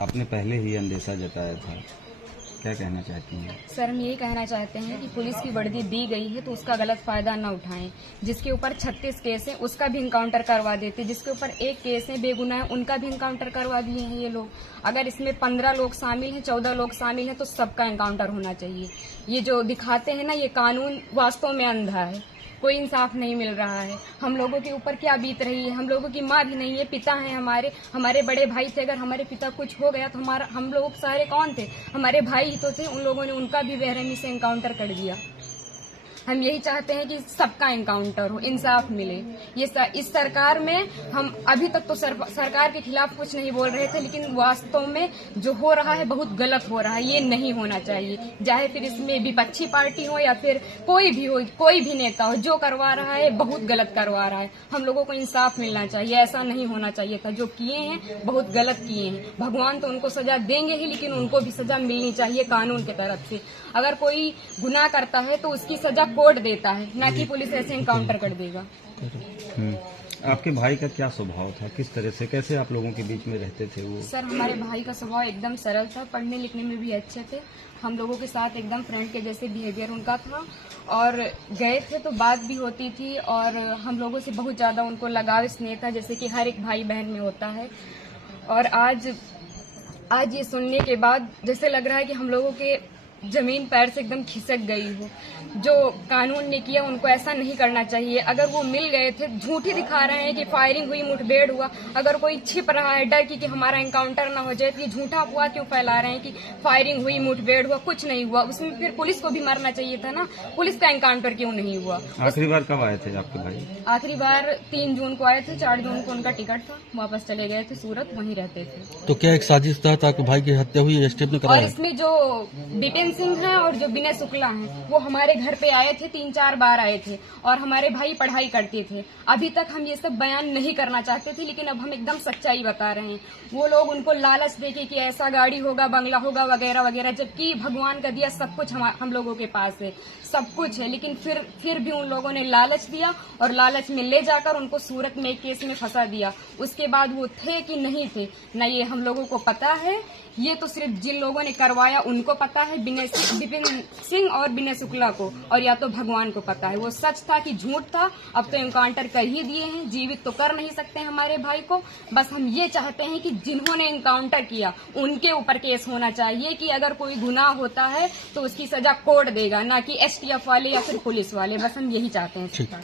आपने पहले ही अंदेशा जताया था, क्या कहना चाहती हैं? सर, हम यही कहना चाहते हैं कि पुलिस की वर्दी दी गई है तो उसका गलत फायदा न उठाएं। जिसके ऊपर 36 केस है उसका भी इनकाउंटर करवा देते, जिसके ऊपर एक केस है बेगुनाह है उनका भी इनकाउंटर करवा दिए हैं ये लोग। अगर इसमें 15 लोग शामिल हैं, 14 लोग शामिल हैं तो सबका इनकाउंटर होना चाहिए। ये जो दिखाते हैं ना, ये कानून वास्तव में अंधा है, कोई इंसाफ नहीं मिल रहा है। हम लोगों के ऊपर क्या बीत रही है, हम लोगों की माँ भी नहीं है, पिता हैं हमारे बड़े भाई थे। अगर हमारे पिता कुछ हो गया तो हम लोग सारे कौन थे? हमारे भाई ही तो थे। उन लोगों ने उनका भी बेरहमी से इनकाउंटर कर दिया। हम यही चाहते हैं कि सबका इनकाउंटर हो, इंसाफ मिले। इस सरकार में हम अभी तक तो सरकार के खिलाफ कुछ नहीं बोल रहे थे, लेकिन वास्तव में जो हो रहा है बहुत गलत हो रहा है। ये नहीं होना चाहिए, चाहे फिर इसमें विपक्षी पार्टी हो या फिर कोई भी हो, कोई भी नेता हो, जो करवा रहा है बहुत गलत करवा रहा है। हम लोगों को इंसाफ मिलना चाहिए, ऐसा नहीं होना चाहिए था। जो किए हैं बहुत गलत किए हैं। भगवान तो उनको सजा देंगे ही, लेकिन उनको भी सजा मिलनी चाहिए कानून की तरफ से। अगर कोई गुनाह करता है तो उसकी सजा कोर्ट देता है, ना कि पुलिस ऐसे इनकाउंटर कर देगा। आपके भाई का क्या स्वभाव था, किस तरह से, कैसे आप लोगों के बीच में रहते थे वो? सर, हमारे भाई का स्वभाव एकदम सरल था, पढ़ने लिखने में भी अच्छे थे। हम लोगों के साथ एकदम फ्रेंड के जैसे बिहेवियर उनका था, और गए थे तो बात भी होती थी, और हम लोगों से बहुत ज्यादा उनको लगाव स्नेह था, जैसे कि हर एक भाई बहन में होता है। और आज ये सुनने के बाद जैसे लग रहा है कि हम लोगों के जमीन पैर से एकदम खिसक गई हो। जो कानून ने किया उनको ऐसा नहीं करना चाहिए। अगर वो मिल गए थे, झूठ ही दिखा रहे हैं कि फायरिंग हुई, मुठभेड़ हुआ। अगर कोई छिप रहा है डर की कि हमारा एनकाउंटर ना हो जाए, तो ये झूठा अफवाह क्यों फैला रहे हैं कि फायरिंग हुई, मुठभेड़ हुआ? कुछ नहीं हुआ। उसमें फिर पुलिस को भी मरना चाहिए था ना, पुलिस का एनकाउंटर क्यों नहीं हुआ? आखिरी बार कब आए थे आपके भाई? आखिरी बार 3 जून को आए थे, 4 जून को उनका टिकट था, वापस चले गए थे सूरत, वहीं रहते थे। तो क्या एक साजिश तहत आपके भाई की हत्या हुई है? स्टेप ने कराया? और इसमें जो विपिन सिंह है और जो विनय शुक्ला हैं, वो हमारे घर पे आए थे, 3-4 बार आए थे, और हमारे भाई पढ़ाई करते थे। अभी तक हम ये सब बयान नहीं करना चाहते थे, लेकिन अब हम एकदम सच्चाई बता रहे हैं। वो लोग उनको लालच देके कि ऐसा गाड़ी होगा, बंगला होगा, वगैरह वगैरह, जबकि भगवान का दिया सब कुछ हम लोगों के पास है, सब कुछ है। लेकिन फिर भी उन लोगों ने लालच दिया, और लालच में ले जाकर उनको सूरत में एक केस में फंसा दिया। उसके बाद वो थे कि नहीं थे न, ये हम लोगों को पता है। ये तो सिर्फ जिन लोगों ने करवाया उनको पता है, विपिन सिंह और विनय शुक्ला को, और या तो भगवान को पता है वो सच था कि झूठ था। अब तो इनकाउंटर कर ही दिए हैं, जीवित तो कर नहीं सकते हमारे भाई को। बस हम ये चाहते हैं कि जिन्होंने इनकाउंटर किया उनके ऊपर केस होना चाहिए, कि अगर कोई गुनाह होता है तो उसकी सजा कोर्ट देगा, ना कि STF वाले या फिर पुलिस वाले। बस हम यही चाहते हैं।